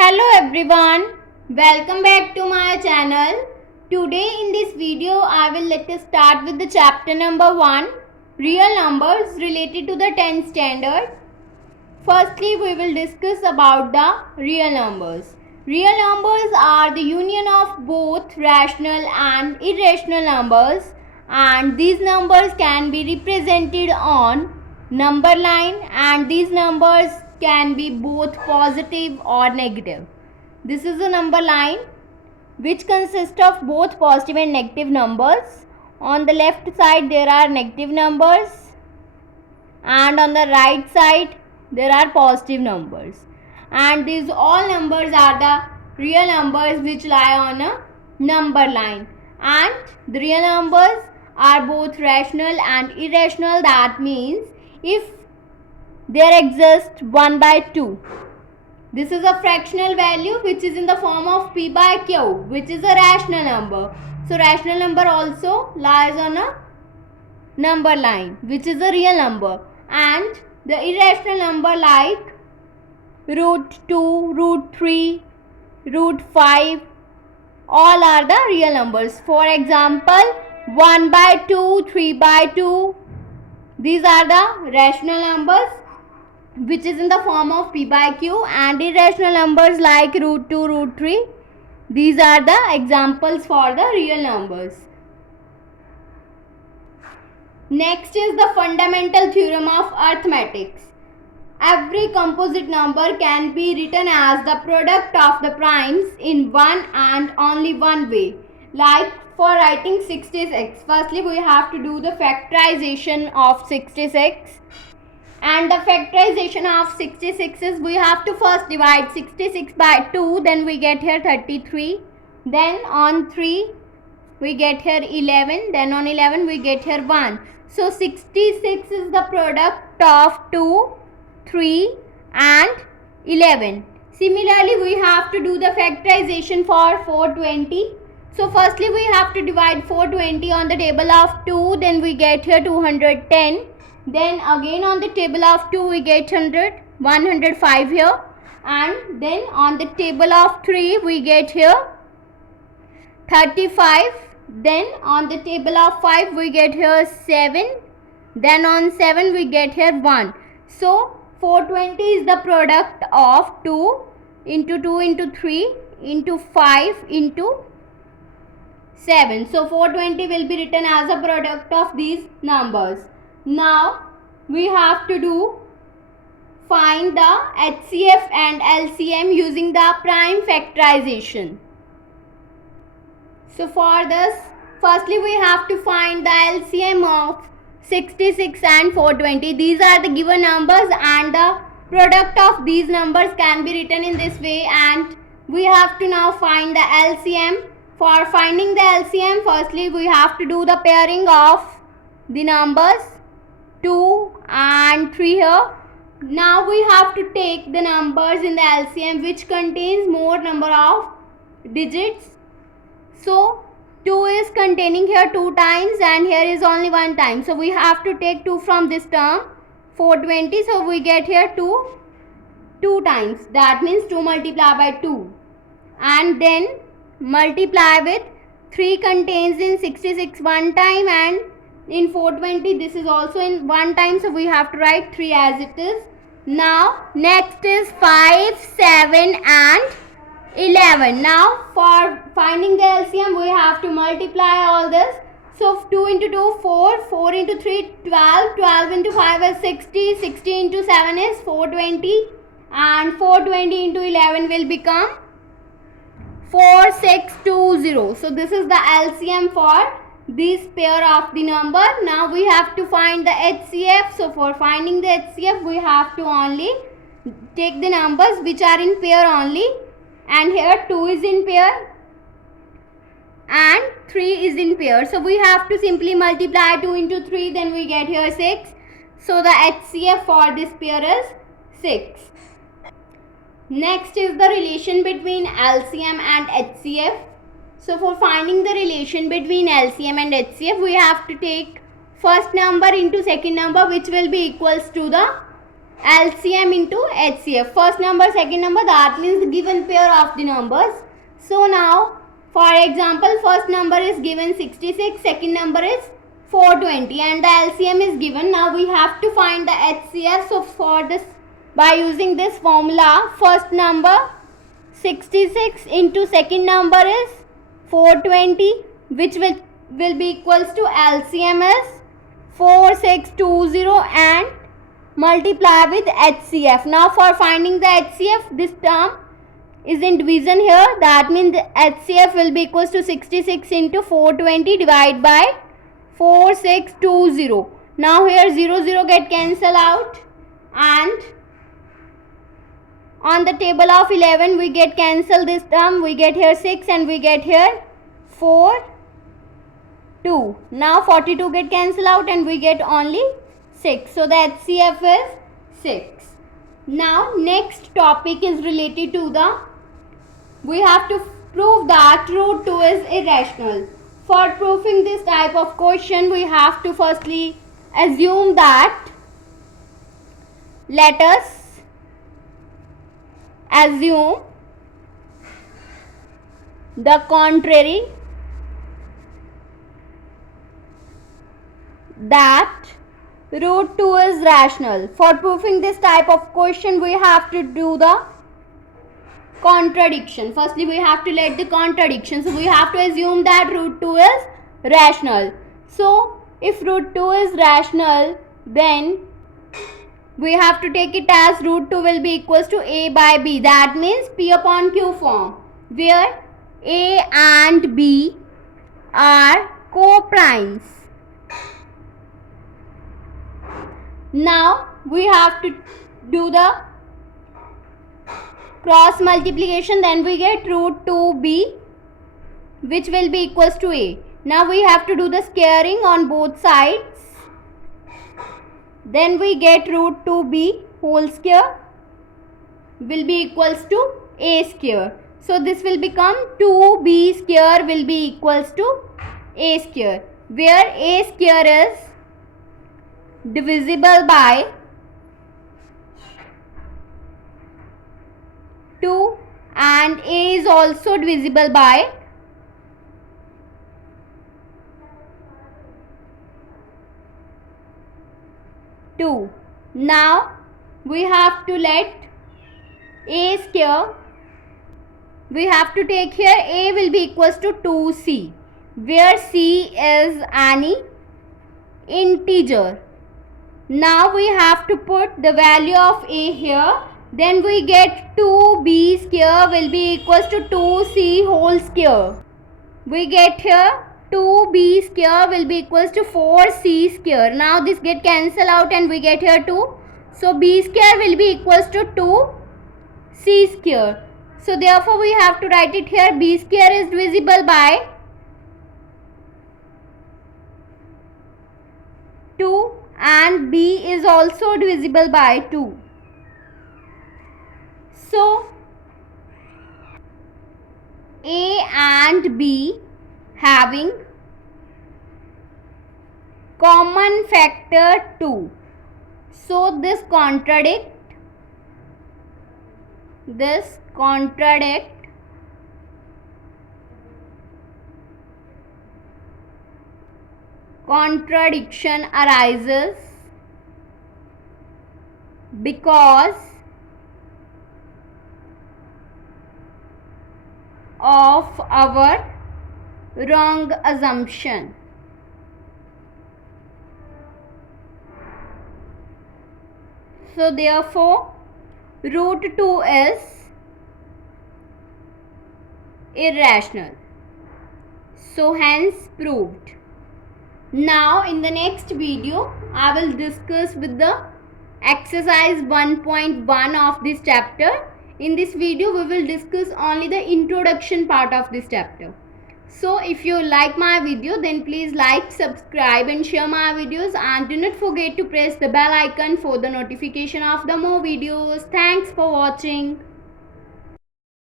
Hello everyone, welcome back to my channel. Today in this video I will let us start with the chapter number 1, real numbers related to the 10th standard. Firstly we will discuss about the real numbers. Real numbers are the union of both rational and irrational numbers, and these numbers can be represented on number line, and these numbers can be both positive or negative. This is a number line which consists of both positive and negative numbers. On the left side there are negative numbers, and on the right side there are positive numbers, and these all numbers are the real numbers which lie on a number line. And the real numbers are both rational and irrational. That means if there exists 1 by 2, this is a fractional value which is in the form of p by q, which is a rational number. So rational number also lies on a number line which is a real number, and the irrational number like root 2, root 3, root 5, all are the real numbers. For example, 1 by 2, 3 by 2, these are the rational numbers which is in the form of p by q, and irrational numbers like root 2, root 3, these are the examples for the real numbers. Next is the fundamental theorem of arithmetic. Every composite number can be written as the product of the primes in one and only one way. Like for writing 66, firstly we have to do the factorization of 66. And the factorization of 66 is we have to first divide 66 by 2, then we get here 33. Then on 3 we get here 11, then on 11 we get here 1. So 66 is the product of 2, 3 and 11. Similarly we have to do the factorization for 420. So firstly we have to divide 420 on the table of 2, then we get here 210. Then again on the table of 2 we get 105 here, and then on the table of 3 we get here 35. Then on the table of 5 we get here 7. Then on 7 we get here 1. So 420 is the product of 2 into 2 into 3 into 5 into 7. So 420 will be written as a product of these numbers. Now we have to find the HCF and LCM using the prime factorization. So for this, firstly we have to find the LCM of 66 and 420. These are the given numbers, and the product of these numbers can be written in this way, and we have to now find the LCM. For finding the LCM, firstly we have to do the pairing of the numbers 2 and 3 here. Now we have to take the numbers in the LCM which contains more number of digits. So 2 is containing here 2 times and here is only 1 time. So we have to take 2 from this term, 420. So we get here 2 times. That means 2 multiplied by 2. And then multiply with 3 contains in 66 1 time, and in 420 this is also in 1 time. So we have to write 3 as it is. Now next is 5, 7 and 11. Now for finding the LCM we have to multiply all this. So 2 into 2 4, 4 into 3 12, 12 into 5 is 60, 60 into 7 is 420, and 420 into 11 will become 4620. So this is the LCM for this pair of the number. Now we have to find the HCF. So for finding the HCF we have to only take the numbers which are in pair only, and here 2 is in pair and 3 is in pair. So we have to simply multiply 2 into 3, then we get here 6. So the HCF for this pair is 6. Next is the relation between LCM and HCF. So for finding the relation between LCM and HCF, we have to take first number into second number which will be equals to the LCM into HCF. First number, second number, that means the given pair of the numbers. So now, for example, first number is given 66, second number is 420 and the LCM is given. Now we have to find the HCF. So for this, by using this formula, first number 66 into second number is 420, which will be equals to LCM is 4620 and multiply with HCF. Now for finding the HCF, this term is in division here. That means the HCF will be equals to 66 into 420 divided by 4620. Now here 0 get cancelled out and on the table of 11 we get cancelled this term. We get here 6 and we get here 4, 2. Now 42 get cancelled out and we get only 6. So the HCF is 6. Now next topic is related to the, we have to prove that root 2 is irrational. For proving this type of question, we have to firstly assume that, let us assume the contrary, that root 2 is rational. For proving this type of question, we have to do the contradiction. Firstly, we have to let the contradiction. So we have to assume that root 2 is rational. So if root 2 is rational, then we have to take it as root 2 will be equals to A by B. That means P upon Q form, where A and B are co-primes. Now we have to do the cross multiplication, then we get root 2b, which will be equals to A. Now we have to do the squaring on both sides. Then we get root 2b whole square will be equals to A square. So this will become 2b square will be equals to A square, where A square is divisible by 2 and A is also divisible by 2. Now we have to let A square, we have to take here A will be equals to 2C, where C is any integer. Now we have to put the value of A here. Then we get 2b square will be equals to 2c whole square. We get here 2b square will be equals to 4c square. Now this get cancelled out and we get here 2. So b square will be equals to 2c square. So therefore we have to write it here, b square is divisible by 2 and b is also divisible by 2. So A and B having common factor 2. So this contradict contradiction arises because of our wrong assumption. So therefore root 2 is irrational. So hence proved. Now in the next video I will discuss with the exercise 1.1 of this chapter. In this video we will discuss only the introduction part of this chapter. So if you like my video, then please like, subscribe and share my videos, and do not forget to press the bell icon for the notification of the more videos. Thanks for watching.